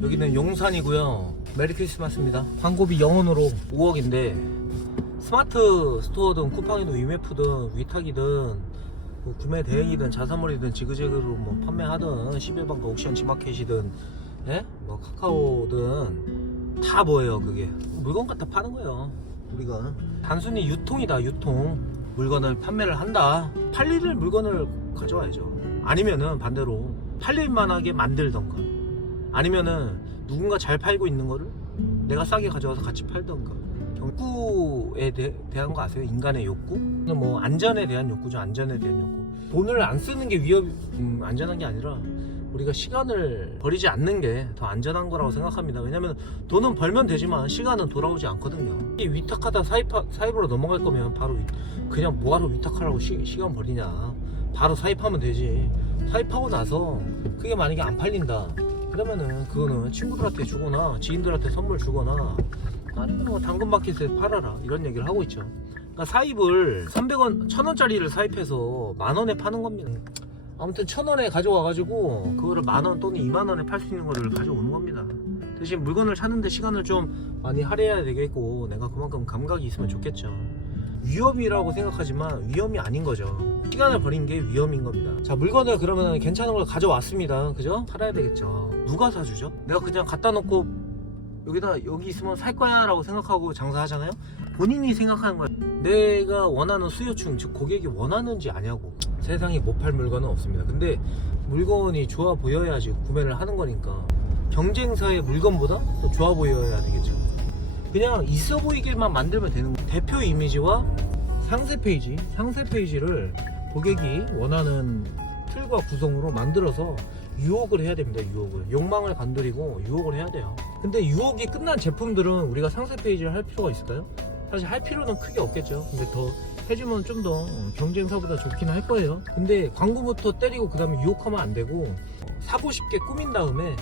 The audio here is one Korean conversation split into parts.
여기는 용산이고요. 메리 크리스마스입니다. 광고비 영원으로 5억인데 스마트 스토어든 쿠팡이든 위메프든 위탁이든 뭐 구매 대행이든 자사몰이든 지그재그로 뭐 판매하든 11번가 옥션 지마켓이든 예? 뭐 카카오든 다 뭐예요. 그게 물건 갖다 파는 거예요. 우리가 단순히 유통이다. 유통 물건을 판매를 한다. 팔릴 물건을 가져와야죠. 아니면은 반대로 팔릴만하게 만들던가, 아니면은 누군가 잘 팔고 있는 거를 내가 싸게 가져와서 같이 팔던가. 욕구에 대한 거 아세요? 인간의 욕구? 뭐 안전에 대한 욕구죠. 안전에 대한 욕구. 돈을 안 쓰는 게 안전한 게 아니라 우리가 시간을 버리지 않는 게 더 안전한 거라고 생각합니다. 왜냐면 돈은 벌면 되지만 시간은 돌아오지 않거든요. 이 위탁하다 사입으로 넘어갈 거면 바로 그냥 뭐하러 위탁하라고 시간 버리냐, 바로 사입하면 되지. 사입하고 나서 그게 만약에 안 팔린다 그러면은 그거는 친구들한테 주거나 지인들한테 선물 주거나 아니면 뭐 당근마켓에 팔아라 이런 얘기를 하고 있죠. 그러니까 사입을 300원 1000원짜리를 사입해서 만원에 파는 겁니다. 아무튼 1000원에 가져와가지고 그거를 만원 또는 2만원에 팔 수 있는 거를 가져오는 겁니다. 대신 물건을 찾는데 시간을 좀 많이 할애해야 되겠고 내가 그만큼 감각이 있으면 좋겠죠. 위험이라고 생각하지만 위험이 아닌 거죠. 시간을 버린 게 위험인 겁니다. 자, 물건을 그러면 괜찮은 걸 가져왔습니다. 그죠? 팔아야 되겠죠. 누가 사주죠? 내가 그냥 갖다 놓고 여기 있으면 살 거야 라고 생각하고 장사하잖아요. 본인이 생각하는 거야. 내가 원하는 수요층, 즉 고객이 원하는지 아냐고. 세상에 못 팔 물건은 없습니다. 근데 물건이 좋아 보여야지 구매를 하는 거니까 경쟁사의 물건보다 더 좋아 보여야 되겠죠. 그냥 있어 보이길만 만들면 되는 거예요. 대표 이미지와 상세 페이지를 고객이 원하는 틀과 구성으로 만들어서 유혹을 해야 됩니다. 욕망을 건드리고 유혹을 해야 돼요. 근데 유혹이 끝난 제품들은 우리가 상세 페이지를 할 필요가 있을까요? 사실 할 필요는 크게 없겠죠. 근데 더 해주면 좀 더 경쟁사보다 좋긴 할 거예요. 근데 광고부터 때리고 그 다음에 유혹하면 안 되고 사고 싶게 꾸민 다음에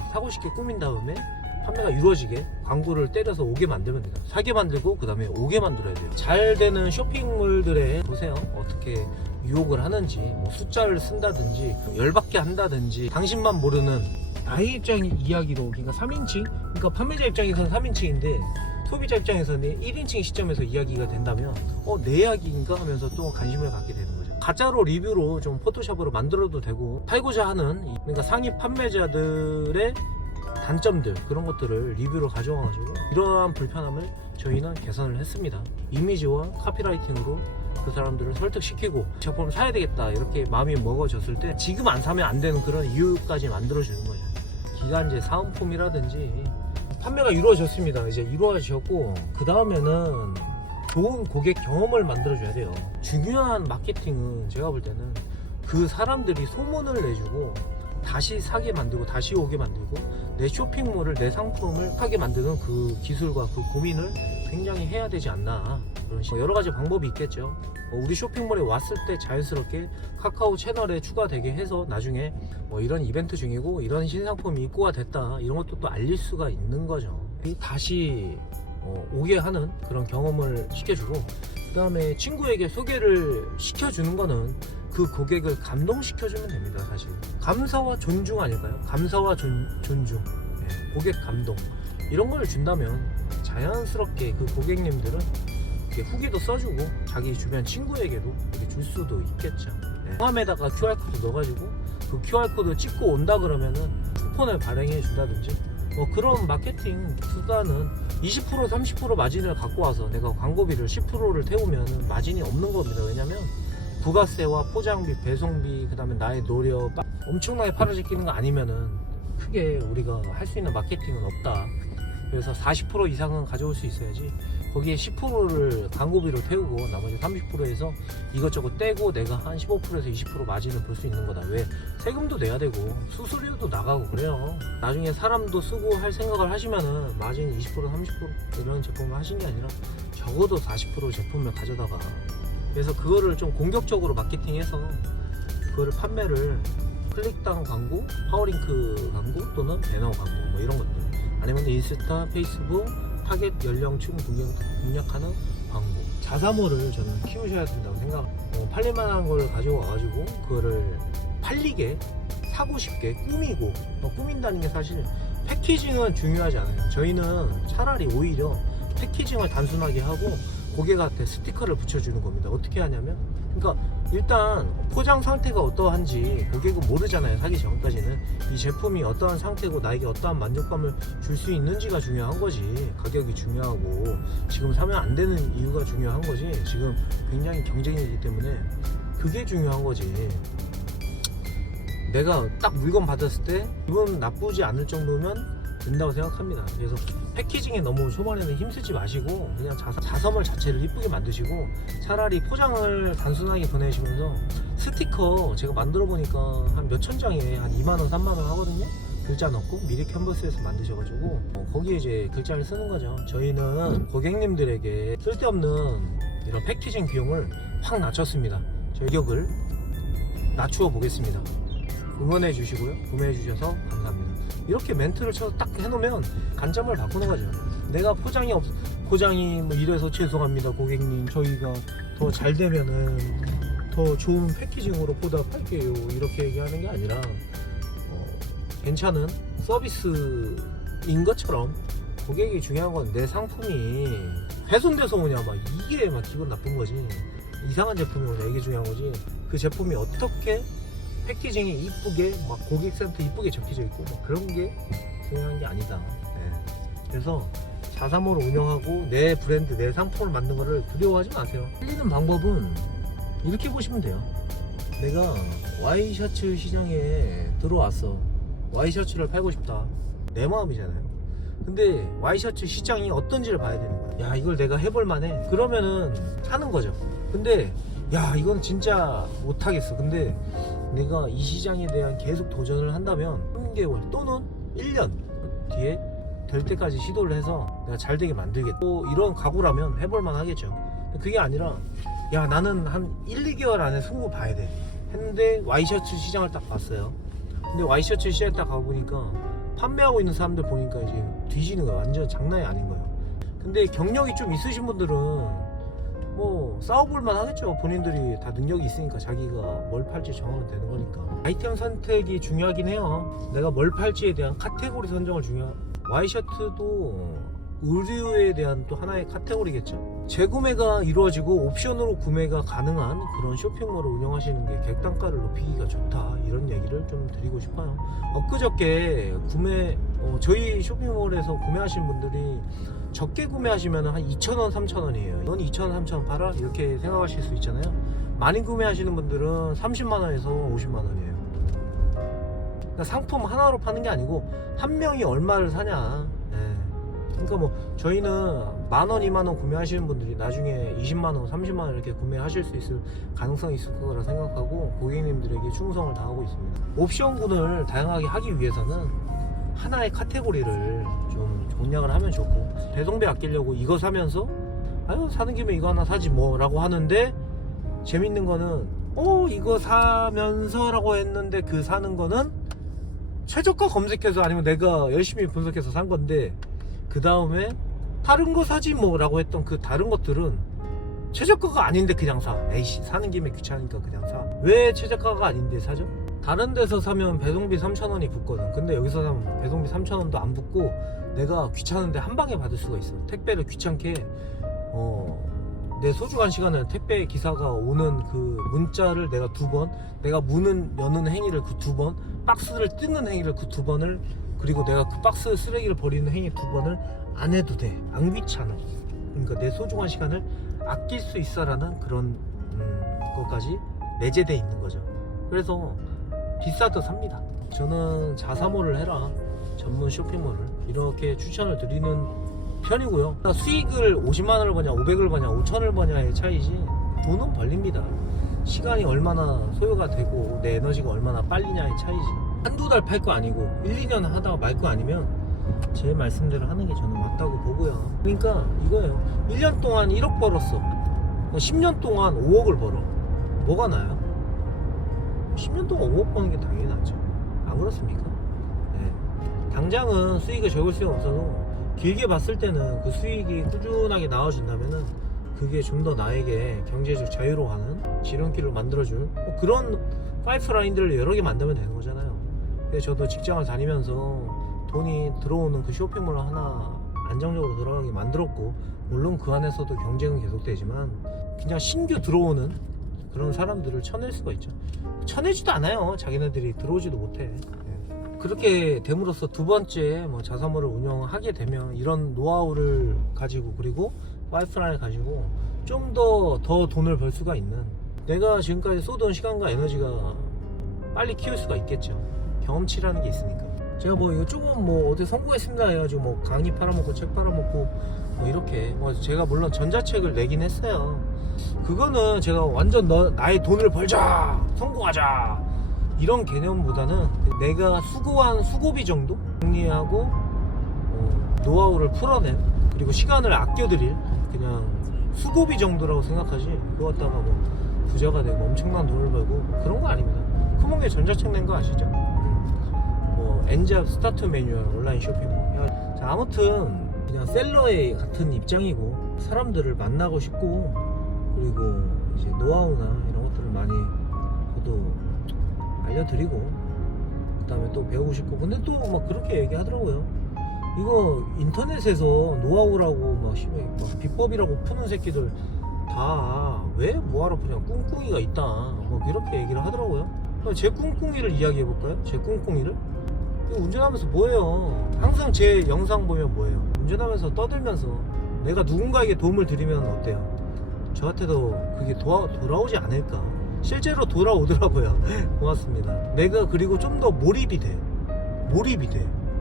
판매가 이루어지게 광고를 때려서 오게 만들면 돼요. 사게 만들고 그 다음에 오게 만들어야 돼요. 잘 되는 쇼핑몰들에 보세요. 어떻게 유혹을 하는지, 뭐 숫자를 쓴다든지 열받게 한다든지. 당신만 모르는 나의 입장의 이야기로, 그러니까 3인칭, 그러니까 판매자 입장에서는 3인칭인데 소비자 입장에서는 1인칭 시점에서 이야기가 된다면 내 이야기인가 하면서 또 관심을 갖게 되는 거죠. 가짜로 리뷰로 좀 포토샵으로 만들어도 되고, 팔고자 하는 그러니까 상위 판매자들의 단점들, 그런 것들을 리뷰로 가져와가지고 이러한 불편함을 저희는 개선을 했습니다. 이미지와 카피라이팅으로 그 사람들을 설득시키고 제품을 사야 되겠다 이렇게 마음이 먹어졌을 때 지금 안 사면 안 되는 그런 이유까지 만들어주는 거죠. 기간제 사은품이라든지. 판매가 이루어졌습니다. 이제 이루어졌고 그 다음에는 좋은 고객 경험을 만들어줘야 돼요. 중요한 마케팅은 제가 볼 때는 그 사람들이 소문을 내주고 다시 사게 만들고 다시 오게 만들고 내 쇼핑몰을, 내 상품을 사게 만드는 그 기술과 그 고민을 굉장히 해야 되지 않나. 그런 여러 가지 방법이 있겠죠. 우리 쇼핑몰에 왔을 때 자연스럽게 카카오 채널에 추가되게 해서 나중에 이런 이벤트 중이고 이런 신상품이 입고가 됐다 이런 것도 또 알릴 수가 있는 거죠. 다시 오게 하는 그런 경험을 시켜주고 그 다음에 친구에게 소개를 시켜주는 거는 그 고객을 감동시켜주면 됩니다. 사실 감사와 존중 아닐까요? 감사와 존중, 고객 감동 이런 걸 준다면 자연스럽게 그 고객님들은 후기도 써주고 자기 주변 친구에게도 이렇게 줄 수도 있겠죠. 포함에다가 QR코드 넣어가지고 그 QR코드 찍고 온다 그러면은 쿠폰을 발행해 준다든지 그런 마케팅 수단은 20% 30% 마진을 갖고 와서 내가 광고비를 10%를 태우면 마진이 없는 겁니다. 왜냐면 부가세와 포장비, 배송비, 그 다음에 나의 노력 엄청나게 팔아제끼는 거 아니면은 크게 우리가 할 수 있는 마케팅은 없다. 그래서 40% 이상은 가져올 수 있어야지 거기에 10%를 광고비로 태우고 나머지 30%에서 이것저것 떼고 내가 한 15%에서 20% 마진을 볼 수 있는 거다. 왜? 세금도 내야 되고 수수료도 나가고 그래요. 나중에 사람도 쓰고 할 생각을 하시면은 마진 20% 30% 이런 제품을 하신 게 아니라 적어도 40% 제품을 가져다가, 그래서 그거를 좀 공격적으로 마케팅해서 그거를 판매를 클릭당 광고, 파워링크 광고 또는 배너 광고 이런 것들, 아니면 인스타, 페이스북, 타겟 연령층 공략하는 광고. 자사몰을 저는 키우셔야 된다고 생각합니다. 팔릴만한 걸 가지고 와가지고 그거를 팔리게, 사고 싶게 꾸미고, 꾸민다는 게 사실 패키징은 중요하지 않아요. 저희는 차라리 오히려 패키징을 단순하게 하고 고객한테 스티커를 붙여주는 겁니다. 어떻게 하냐면, 그러니까 일단 포장 상태가 어떠한지 고객은 모르잖아요. 사기 전까지는 이 제품이 어떠한 상태고 나에게 어떠한 만족감을 줄 수 있는지가 중요한 거지. 가격이 중요하고 지금 사면 안 되는 이유가 중요한 거지. 지금 굉장히 경쟁이기 때문에 그게 중요한 거지. 내가 딱 물건 받았을 때 기분 나쁘지 않을 정도면 된다고 생각합니다. 그래서 패키징에 너무 초반에는 힘쓰지 마시고 그냥 자섬을 자체를 이쁘게 만드시고, 차라리 포장을 단순하게 보내시면서 스티커 제가 만들어 보니까 한 몇천 장에 한 2만원 3만원 하거든요. 글자 넣고 미리 캔버스에서 만드셔가지고 거기에 이제 글자를 쓰는 거죠. 저희는 고객님들에게 쓸데없는 이런 패키징 비용을 확 낮췄습니다. 저희 가격을 낮추어 보겠습니다. 응원해 주시고요, 구매해 주셔서 감사합니다. 이렇게 멘트를 딱 해놓으면 관점을 바꾸는 거죠. 내가 포장이 뭐 이래서 죄송합니다 고객님, 저희가 더 잘 되면은 더 좋은 패키징으로 보답할게요 이렇게 얘기하는 게 아니라 괜찮은 서비스인 것처럼, 고객이 중요한 건 내 상품이 훼손돼서 오냐 막 이게 막 기분 나쁜 거지. 이상한 제품이 오냐 이게 중요한 거지. 그 제품이 어떻게 패키징이 이쁘게 막 고객센터 이쁘게 적혀져 있고 막 그런 게 중요한 게 아니다. 네. 그래서 자사몰을 운영하고 내 브랜드, 내 상품을 만든 거를 두려워하지 마세요. 틀리는 방법은 이렇게 보시면 돼요. 내가 와이셔츠 시장에 들어왔어. 와이셔츠를 팔고 싶다. 내 마음이잖아요. 근데 와이셔츠 시장이 어떤지를 봐야 되는 거야. 야, 이걸 내가 해볼 만해. 그러면은 사는 거죠. 근데 야, 이건 진짜 못하겠어. 근데 내가 이 시장에 대한 계속 도전을 한다면 3개월 또는 1년 뒤에 될 때까지 시도를 해서 내가 잘 되게 만들겠다, 이런 각오라면 해볼만 하겠죠. 그게 아니라 야, 나는 한 1, 2개월 안에 승부 봐야 돼 했는데 와이셔츠 시장을 딱 봤어요. 근데 와이셔츠 시장에 딱 가보니까 판매하고 있는 사람들 보니까 이제 뒤지는 거야. 완전 장난이 아닌 거예요. 근데 경력이 좀 있으신 분들은 뭐 싸워볼만 하겠죠. 본인들이 다 능력이 있으니까 자기가 뭘 팔지 정하면 되는 거니까. 아이템 선택이 중요하긴 해요. 내가 뭘 팔지에 대한 카테고리 선정을 와이셔츠도 의류에 대한 또 하나의 카테고리겠죠. 재구매가 이루어지고 옵션으로 구매가 가능한 그런 쇼핑몰을 운영하시는 게 객단가를 높이기가 좋다, 이런 얘기를 좀 드리고 싶어요. 엊그저께 저희 쇼핑몰에서 구매하신 분들이 적게 구매하시면 한 2,000원, 3,000원이에요. 넌 2,000원, 3,000원 팔아? 이렇게 생각하실 수 있잖아요. 많이 구매하시는 분들은 30만원에서 50만원이에요. 그러니까 상품 하나로 파는 게 아니고 한 명이 얼마를 사냐. 네. 그러니까 뭐 저희는 만원, 2만원 구매하시는 분들이 나중에 20만원, 30만원 이렇게 구매하실 수 있을 가능성이 있을 거라 생각하고 고객님들에게 충성을 다하고 있습니다. 옵션군을 다양하게 하기 위해서는 하나의 카테고리를 좀 공략을 하면 좋고, 배송비 아끼려고 이거 사면서 아유 사는 김에 이거 하나 사지 뭐 라고 하는데, 재밌는 거는 이거 사면서 라고 했는데 그 사는 거는 최저가 검색해서 아니면 내가 열심히 분석해서 산 건데, 그 다음에 다른 거 사지 뭐 라고 했던 그 다른 것들은 최저가가 아닌데 그냥 사. 에이씨, 사는 김에 귀찮으니까 그냥 사. 왜 최저가가 아닌데 사죠? 다른 데서 사면 배송비 3,000원이 붙거든. 근데 여기서 사면 배송비 3,000원도 안 붙고 내가 귀찮은데 한 방에 받을 수가 있어. 택배를 귀찮게 내 소중한 시간을 택배 기사가 오는 그 문자를 내가 2번, 내가 문은 여는 행위를 그 2번, 박스를 뜯는 행위를 그 2번을, 그리고 내가 그 박스 쓰레기를 버리는 행위 2번을 안 해도 돼. 안 귀찮아. 그러니까 내 소중한 시간을 아낄 수 있어라는 그런 것까지 내재돼 있는 거죠. 그래서 비싸도 삽니다. 저는 자사몰을 해라, 전문 쇼핑몰을, 이렇게 추천을 드리는 편이고요. 수익을 50만원을 버냐 500을 버냐 5천을 버냐의 차이지 돈은 벌립니다. 시간이 얼마나 소요가 되고 내 에너지가 얼마나 빨리냐의 차이지. 한두 달 팔 거 아니고 1, 2년 하다가 말 거 아니면 제 말씀대로 하는 게 저는 맞다고 보고요. 그러니까 이거예요. 1년 동안 1억 벌었어, 10년 동안 5억을 벌어. 뭐가 나아요? 10년 동안 5억 버는 게 당연히 낫죠. 안 그렇습니까? 네. 당장은 수익을 적을 수는 없어도 길게 봤을 때는 그 수익이 꾸준하게 나와준다면은 그게 좀 더 나에게 경제적 자유로 가는 지름길을 만들어줄 그런 파이프라인들을 여러 개 만들면 되는 거잖아요. 그래서 저도 직장을 다니면서 돈이 들어오는 그 쇼핑몰 하나 안정적으로 돌아가게 만들었고, 물론 그 안에서도 경쟁은 계속되지만 그냥 신규 들어오는 그런 사람들을 쳐낼 수가 있죠. 쳐내지도 않아요. 자기네들이 들어오지도 못해. 그렇게 됨으로써 두 번째 뭐 자사몰을 운영하게 되면 이런 노하우를 가지고, 그리고 파이프라인을 가지고 좀 더 돈을 벌 수가 있는, 내가 지금까지 쏟은 시간과 에너지가 빨리 키울 수가 있겠죠. 경험치라는 게 있으니까. 제가 뭐 이거 조금 뭐 어디 성공했습니다 해가지고 뭐 강의 팔아먹고 책 팔아먹고 뭐 이렇게 뭐 제가 물론 전자책을 내긴 했어요. 그거는 제가 완전 나의 돈을 벌자, 성공하자 이런 개념보다는 내가 수고한 수고비 정도 정리하고 노하우를 풀어낸, 그리고 시간을 아껴드릴 그냥 수고비 정도라고 생각하지, 그거 갖다가 뭐 부자가 되고 엄청난 돈을 벌고 그런 거 아닙니다. 크몽에 전자책 낸 거 아시죠? 뭐 엔잡 스타트 매뉴얼 온라인 쇼핑. 자, 아무튼 그냥 셀러의 같은 입장이고, 사람들을 만나고 싶고, 그리고 이제 노하우나 이런 것들을 많이 저도 알려드리고, 그 다음에 또 배우고 싶고. 근데 또 막 그렇게 얘기하더라고요. 이거 인터넷에서 노하우라고 막 비법이라고 푸는 새끼들 다 왜 뭐하러 그냥 꿍꿍이가 있다 뭐 이렇게 얘기를 하더라고요. 제 꿍꿍이를 이야기해볼까요? 제 꿍꿍이를? 운전하면서 뭐예요? 항상 제 영상 보면 뭐예요? 운전하면서 떠들면서 내가 누군가에게 도움을 드리면 어때요? 저한테도 그게 돌아오지 않을까? 실제로 돌아오더라고요. 고맙습니다. 내가 그리고 좀 더 몰입이 돼.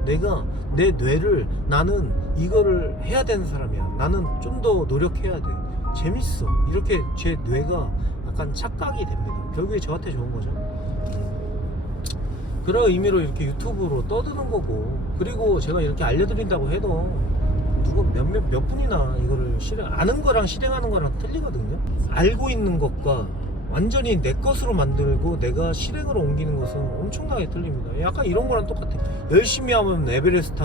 내가 내 뇌를, 나는 이거를 해야 되는 사람이야, 나는 좀 더 노력해야 돼, 재밌어, 이렇게 제 뇌가 약간 착각이 됩니다. 결국에 저한테 좋은 거죠. 그런 의미로 이렇게 유튜브로 떠드는 거고, 그리고 제가 이렇게 알려드린다고 해도 누가 몇 분이나 이거를 아는 거랑 실행하는 거랑 틀리거든요. 알고 있는 것과 완전히 내 것으로 만들고 내가 실행으로 옮기는 것은 엄청나게 틀립니다. 약간 이런 거랑 똑같아. 열심히 하면 에베레스트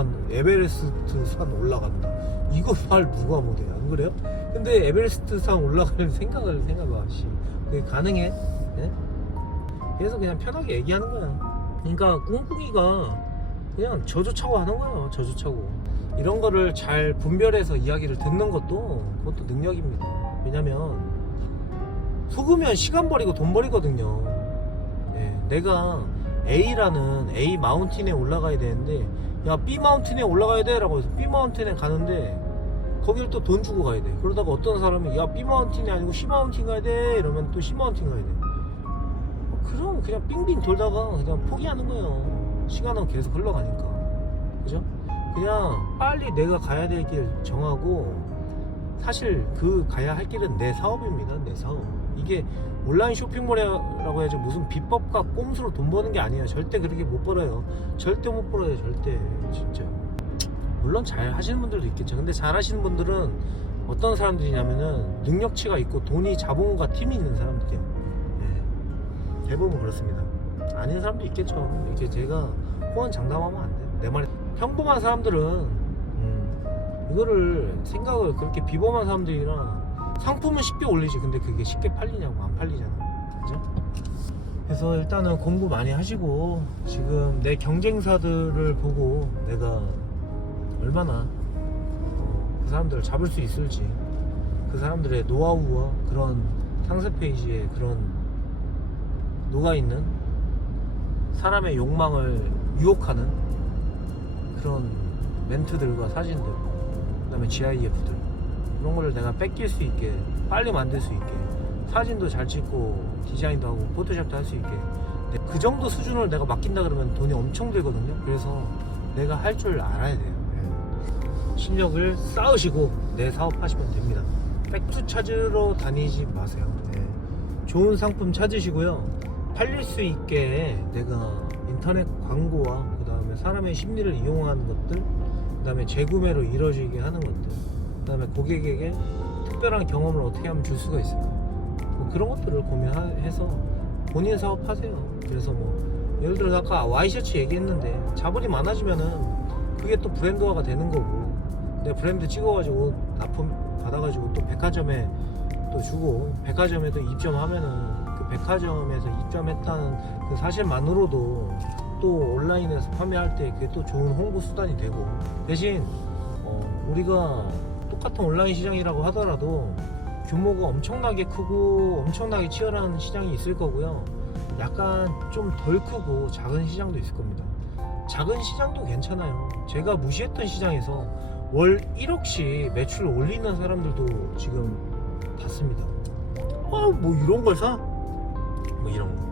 산 올라간다. 이거 말 누가 못해, 안 그래요? 근데 에베레스트 산 올라가는 생각을 해봐. 그게 가능해? 네? 그래서 그냥 편하게 얘기하는 거야. 그러니까 꿍꿍이가 그냥 저주차고 하는 거예요. 저주차고. 이런 거를 잘 분별해서 이야기를 듣는 것도 그것도 능력입니다. 왜냐면 속으면 시간 버리고 돈 버리거든요. 네, 내가 A라는 A 마운틴에 올라가야 되는데, 야 B 마운틴에 올라가야 돼 라고 해서 B 마운틴에 가는데 거기를 또 돈 주고 가야 돼. 그러다가 어떤 사람이 야 B 마운틴이 아니고 C 마운틴 가야 돼 이러면 또 C 마운틴 가야 돼. 그럼 그냥 빙빙 돌다가 그냥 포기하는 거예요. 시간은 계속 흘러가니까. 그죠? 그냥 빨리 내가 가야 될 길 정하고, 사실 그 가야 할 길은 내 사업입니다. 내 사업. 이게 온라인 쇼핑몰이라고 해야지 무슨 비법과 꼼수로 돈 버는 게 아니에요. 절대 그렇게 못 벌어요. 절대 못 벌어요. 절대. 진짜. 물론 잘 하시는 분들도 있겠죠. 근데 잘 하시는 분들은 어떤 사람들이냐면은 능력치가 있고 돈이 자본과 팀이 있는 사람들이에요. 네. 대부분 그렇습니다. 아닌 사람도 있겠죠. 이렇게 제가 호언장담하면 안 돼요. 내 말이 평범한 사람들은 이거를 생각을, 그렇게 비범한 사람들이랑 상품은 쉽게 올리지, 근데 그게 쉽게 팔리냐고. 안 팔리잖아. 그죠? 그래서 일단은 공부 많이 하시고, 지금 내 경쟁사들을 보고 내가 얼마나 그 사람들을 잡을 수 있을지, 그 사람들의 노하우와 그런 상세 페이지에 그런 녹아있는 사람의 욕망을 유혹하는 그런 멘트들과 사진들, 그 다음에 GIF들, 이런 거를 내가 뺏길 수 있게, 빨리 만들 수 있게, 사진도 잘 찍고 디자인도 하고 포토샵도 할 수 있게, 그 정도 수준을 내가 맡긴다 그러면 돈이 엄청 들거든요. 그래서 내가 할 줄 알아야 돼요. 실력을 쌓으시고 내 사업 하시면 됩니다. 백수 찾으러 다니지 마세요. 좋은 상품 찾으시고요, 팔릴 수 있게 내가 인터넷 광고와 그 다음에 사람의 심리를 이용하는 것들, 그 다음에 재구매로 이루어지게 하는 것들, 그 다음에 고객에게 특별한 경험을 어떻게 하면 줄 수가 있을까, 뭐 그런 것들을 고민해서 본인 사업하세요. 그래서 뭐 예를 들어 아까 와이셔츠 얘기했는데, 자본이 많아지면은 그게 또 브랜드화가 되는 거고, 내 브랜드 찍어가지고 옷 납품 받아가지고 또 백화점에 또 주고, 백화점에도 입점하면은 그 백화점에서 입점했다는 그 사실만으로도 또 온라인에서 판매할 때 그게 또 좋은 홍보 수단이 되고, 대신 우리가 똑같은 온라인 시장이라고 하더라도 규모가 엄청나게 크고 엄청나게 치열한 시장이 있을 거고요. 약간 좀 덜 크고 작은 시장도 있을 겁니다. 작은 시장도 괜찮아요. 제가 무시했던 시장에서 월 1억씩 매출을 올리는 사람들도 지금 봤습니다. 뭐 이런 걸 사? 뭐 이런 거.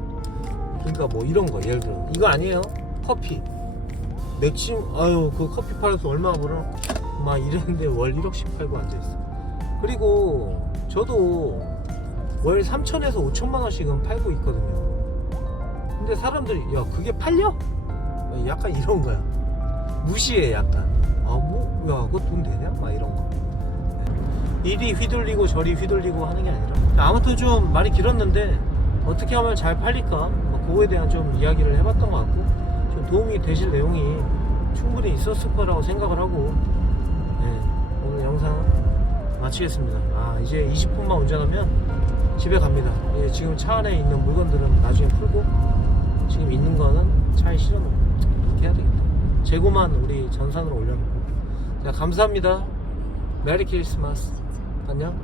그러니까 뭐 이런 거, 예를 들어 이거 아니에요? 커피 맥심, 그 커피 팔아서 얼마 벌어? 막 이랬는데 월 1억씩 팔고 앉아있어. 그리고 저도 월 3천에서 5천만 원씩은 팔고 있거든요. 근데 사람들이 야 그게 팔려? 약간 이런 거야. 무시해. 약간 야 그거 돈 되냐? 막 이런 거. 이리 휘둘리고 저리 휘둘리고 하는 게 아니라, 아무튼 좀 말이 길었는데 어떻게 하면 잘 팔릴까, 그거에 대한 좀 이야기를 해봤던 것 같고, 좀 도움이 되실 내용이 충분히 있었을 거라고 생각을 하고, 오늘 영상 마치겠습니다. 이제 20분만 운전하면 집에 갑니다. 지금 차 안에 있는 물건들은 나중에 풀고, 지금 있는 거는 차에 실어놓고 이렇게 해야 되겠다. 재고만 우리 전산으로 올려놓고. 자, 감사합니다. 메리 크리스마스. 안녕.